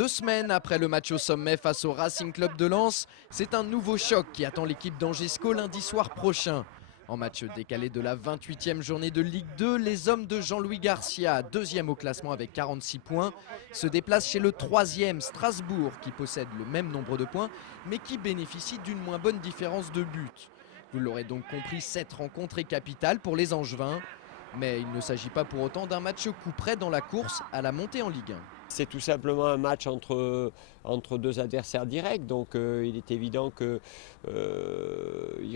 2 semaines après le match au sommet face au Racing Club de Lens, c'est un nouveau choc qui attend l'équipe d'Angesco lundi soir prochain. En match décalé de la 28e journée de Ligue 2, les hommes de Jean-Louis Garcia, deuxième au classement avec 46 points, se déplacent chez le 3e Strasbourg qui possède le même nombre de points mais qui bénéficie d'une moins bonne différence de but. Vous l'aurez donc compris, cette rencontre est capitale pour les Angevins. Mais il ne s'agit pas pour autant d'un match coup près dans la course à la montée en Ligue 1. C'est tout simplement un match entre deux adversaires directs, donc il est évident qu'il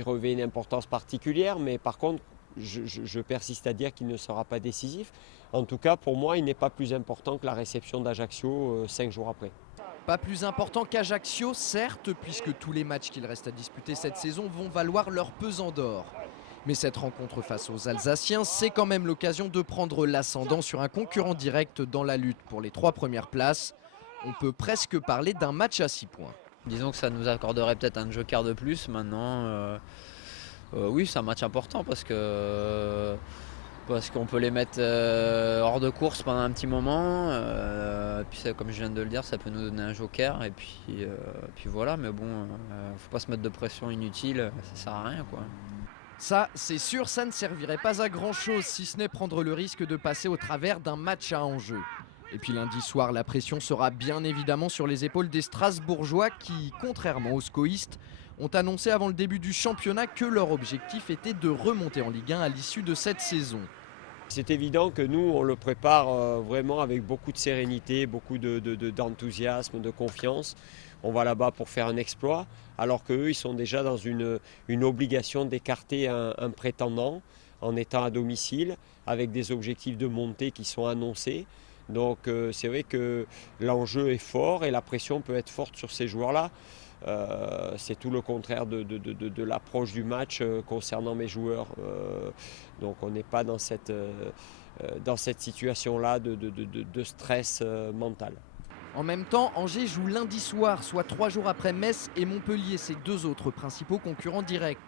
revêt une importance particulière, mais par contre, je persiste à dire qu'il ne sera pas décisif. En tout cas, pour moi, il n'est pas plus important que la réception d'Ajaccio 5 jours après. Pas plus important qu'Ajaccio, certes, puisque tous les matchs qu'il reste à disputer cette saison vont valoir leur pesant d'or. Mais cette rencontre face aux Alsaciens, c'est quand même l'occasion de prendre l'ascendant sur un concurrent direct dans la lutte pour les 3 premières places. On peut presque parler d'un match à 6 points. Disons que ça nous accorderait peut-être un joker de plus maintenant. Oui, c'est un match important parce qu'on peut les mettre hors de course pendant un petit moment. Puis comme je viens de le dire, ça peut nous donner un joker. Et puis voilà, mais bon, faut pas se mettre de pression inutile, ça sert à rien, quoi. Ça, c'est sûr, ça ne servirait pas à grand chose si ce n'est prendre le risque de passer au travers d'un match à enjeu. Et puis lundi soir, la pression sera bien évidemment sur les épaules des Strasbourgeois qui, contrairement aux scoïstes, ont annoncé avant le début du championnat que leur objectif était de remonter en Ligue 1 à l'issue de cette saison. C'est évident que nous, on le prépare vraiment avec beaucoup de sérénité, beaucoup d'enthousiasme, de confiance. On va là-bas pour faire un exploit, alors qu'eux, ils sont déjà dans une obligation d'écarter un prétendant en étant à domicile, avec des objectifs de montée qui sont annoncés. Donc c'est vrai que l'enjeu est fort et la pression peut être forte sur ces joueurs-là. C'est tout le contraire de l'approche du match concernant mes joueurs. Donc on n'est pas dans cette situation-là de stress mental. En même temps, Angers joue lundi soir, soit 3 jours après Metz et Montpellier, ses 2 autres principaux concurrents directs.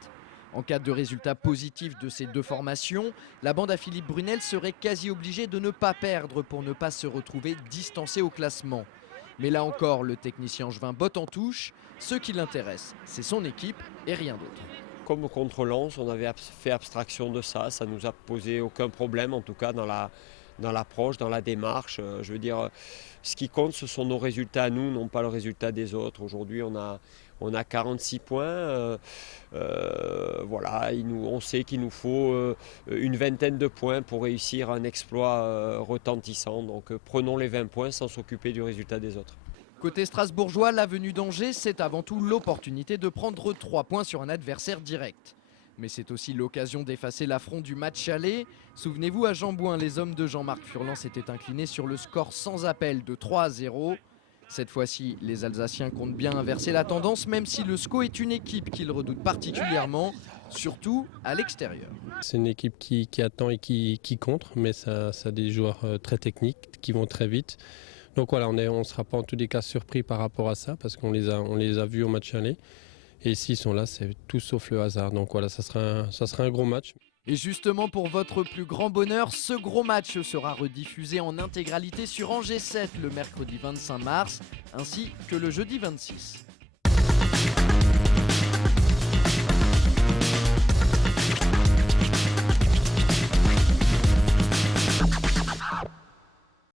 En cas de résultat positif de ces 2 formations, la bande à Philippe Brunel serait quasi obligée de ne pas perdre pour ne pas se retrouver distancé au classement. Mais là encore, le technicien angevin botte en touche. Ce qui l'intéresse, c'est son équipe et rien d'autre. Comme contre Lens, on avait fait abstraction de ça, ça ne nous a posé aucun problème, en tout cas dans l'approche, dans la démarche. Je veux dire, ce qui compte, ce sont nos résultats à nous, non pas le résultat des autres. Aujourd'hui, on a 46 points. Voilà, on sait qu'il nous faut une vingtaine de points pour réussir un exploit retentissant. Donc prenons les 20 points sans s'occuper du résultat des autres. Côté strasbourgeois, la venue d'Angers, c'est avant tout l'opportunité de prendre 3 points sur un adversaire direct. Mais c'est aussi l'occasion d'effacer l'affront du match aller. Souvenez-vous, à Jean-Bouin, les hommes de Jean-Marc Furlan s'étaient inclinés sur le score sans appel de 3-0. Cette fois-ci, les Alsaciens comptent bien inverser la tendance, même si le SCO est une équipe qu'ils redoutent particulièrement, surtout à l'extérieur. C'est une équipe qui attend et qui contre, mais ça a des joueurs très techniques qui vont très vite. Donc voilà, on ne sera pas en tous les cas surpris par rapport à ça, parce qu'on les a vus au match aller. Et s'ils sont là, c'est tout sauf le hasard. Donc voilà, ça sera un gros match. Et justement, pour votre plus grand bonheur, ce gros match sera rediffusé en intégralité sur Angers 7 le mercredi 25 mars, ainsi que le jeudi 26.